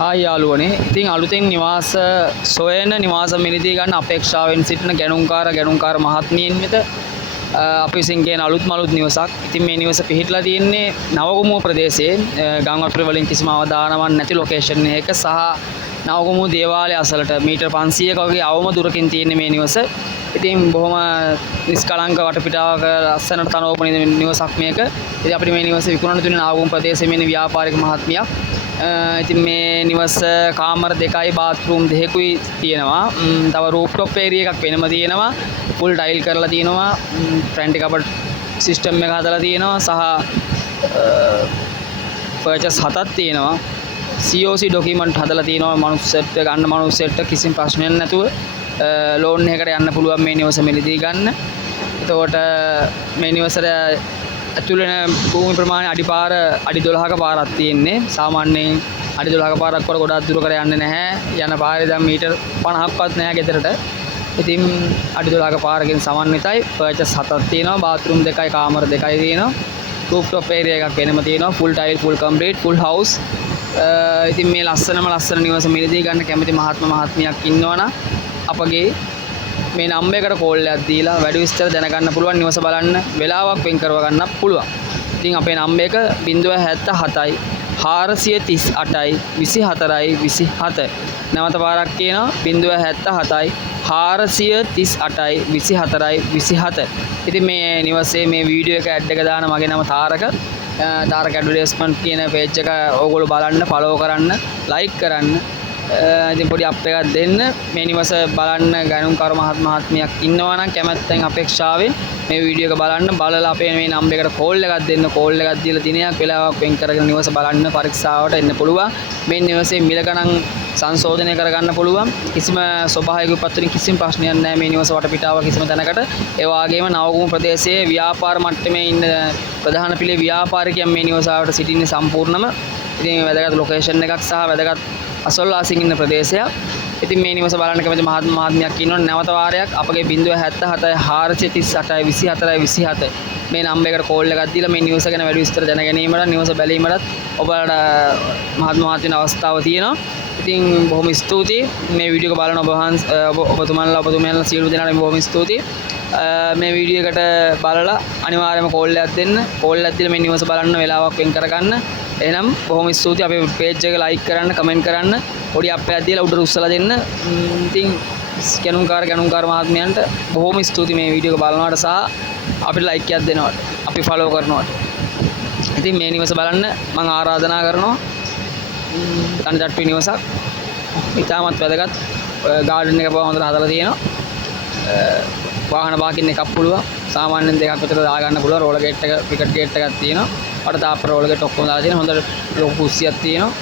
Hi යාළුවනේ. ඉතින් අලුතෙන් නිවාස සොයන නිවාස මිලදී ගන්න අපේක්ෂාවෙන් සිටින ගැනුම්කාර මහත්මියන් වෙත අපි විසින් කියන අලුත් නිවසක්. ඉතින් මේ නිවස පිහිටලා තියෙන්නේ නවගමුව ප්‍රදේශයේ ගම්වතුර වලින් කිසිම අවදානමක් නැති ලොකේෂන් එකක සහ නවගමුව දේවාලය අසලට මීටර් 500ක වගේ අවම දුරකින් තියෙන මේ නිවස. ඉතින් බොහොම නිස්කලංක වටපිටාවක ලස්සනට තනවපු නිවසක් මේක. ඉතින් අපිට මේ නිවස විකුණන්න දුන්නේ නවගමුව ප්‍රදේශයේ මේ ව්‍යාපාරික මහත්මියක්. ඉතින් මේ නිවස කාමර දෙකයි බාත්රූම් දෙකකුයි තියෙනවා. තව රූෆ්ටොප් ඒරියා එකක් වෙනම තියෙනවා. ෆුල් ටයිල් කරලා තියෙනවා. ෆ්‍රන්ට් කබඩ් සිස්ටම් එක හදලා තියෙනවා සහ පර්චස් 7ක් තියෙනවා. COC ඩොකියුමන්ට් හදලා තියෙනවා. මනුස්සයෙක්ට කිසිම ප්‍රශ්නයක් නැතුව ලෝන් එකකට යන්න පුළුවන් මේ නිවස මිලදී ගන්න. එතකොට මේ නිවසට ඇතුළේ භූමි ප්‍රමාණය අඩිපාර අඩි 12ක පාරක් තියෙන්නේ. සාමාන්‍යයෙන් අඩි 12ක පාරක් වල ගොඩක් දුරකට යන්නේ නැහැ. යන පාරේ දැන් මීටර් 50ක්වත් නැහැ ගෙදරට. ඉතින් අඩි 12ක පාරකින් සමන්විතයි. පර්චස් 7ක් තියෙනවා. බාත්රූම් දෙකයි කාමර දෙකයි තියෙනවා. රූෆ්ටොප් ඒරියා එකක් වෙනම තියෙනවා. Full tile full complete full house. ඉතින් මේ ලස්සන නිවස මිලදී ගන්න කැමති මහත්මියක් ඉන්නවනම් අපගේ මේ නම්බර් එකට කෝල් එකක් දීලා වැඩි විස්තර දැනගන්න පුළුවන්. නිවස බලන්න වෙලාවක් වෙන් කරව ගන්න පුළුවන්. ඉතින් අපේ නම්බර් එක 077යි 438යි 24යි 27. නැවත පාරක් කියනවා 077යි 438යි 24යි 27. ඉතින් මේ නිවසේ මේ වීඩියෝ එක ඇඩ් එක දාන මගේ නම තාරක. තාරක ඇඩ්වර්ටයිස්මන්ට් කියන පේජ් එක ඕගොල්ලෝ බලන්න, ෆලෝ කරන්න, ලයික් කරන්න. ඉතින් පොඩි අප් එකක් දෙන්න. මේ නිවස බලන්න ගණුම්කාර මහත්මියක් ඉන්නවා නම් කැමැත්තෙන් අපේක්ෂාවෙන් මේ වීඩියෝ එක බලලා අපේ මේ නම්බර් එකට කෝල් එකක් දෙන්න. කෝල් එකක් දීලා දිනයක් වෙලාවක් වෙන් කරගෙන නිවස බලන්න පරීක්ෂාවට එන්න පුළුවන්. මේ නිවසේ මිල ගණන් සංශෝධනය කරගන්න පුළුවන්. කිසිම ස්වභාවික විපත් වලින් කිසිම ප්‍රශ්නයක් නැහැ මේ නිවස වටපිටාව කිසිම තැනකට. ඒ වගේම නවගමුව ප්‍රදේශයේ ව්‍යාපාර මට්ටමේ ඉන්න ප්‍රධාන පිළේ ව්‍යාපාරිකයන් මේ නිවසාවට සිටින්නේ සම්පූර්ණම. ඉතින් වැදගත් ලොකේෂන් එකක් සහ වැදගත් අසල්වාසීන් ඉන්න ප්‍රදේශයක්. ඉතින් මේ නිවස බලන්න කැමති මහත්මියක් ඉන්නවනේ නැවත වාරයක් අපගේ 077යි 438යි 24යි 27 මේ නම්බර් එකට කෝල් එකක් දීලා මේ නිවස ගැන වැඩි විස්තර දැන ගැනීමට නිවස බැලීමටත් ඔබට මහත්මියන් අවස්ථාව තියෙනවා. ඉතින් බොහොම ස්තුතියි මේ වීඩියෝ එක බලන ඔබතුමන්ලා සියලු දෙනාටම බොහොම ස්තුතියි. මේ වීඩියෝ එකට බලලා අනිවාර්යයෙන්ම කෝල් එකක් දෙන්න. කෝල් එකක් දීලා මේ නිවස බලන්න වෙලාවක් වෙන් කරගන්න. එහෙනම් බොහොම ස්තුතියි. අපේ පේජ් එක ලයික් කරන්න, කමෙන්ට් කරන්න, පොඩි අප්පයක් දීලා උඩට උස්සලා දෙන්න. ඉතින් ගැනුම්කාර මහත්මයන්ට බොහොම ස්තුතියි මේ වීඩියෝ එක බලනවට සහ අපිට ලයික් එකක් දෙනවට, අපි ෆලෝ කරනවට. ඉතින් මේ නිවස බලන්න මම ආරාධනා කරනවා. තනිතට්ටු නිවසක්. ඉතාමත් වැදගත්. ගාඩන් එක බව හොඳට හදලා තියෙනවා. වාහන පාකින් එකක් පුළුවන්. සාමාන්‍යයෙන් දෙකක් විතර දාගන්න පුළුවන්. රෝලර් ගේට් එක, පිකට් ගේට් එකක් තියෙනවා. අර තාප්ප රෝලර් ගේට් ඔක්කොම දාලා තියෙනවා. හොඳට ලොකු කුස්සියක් තියෙනවා.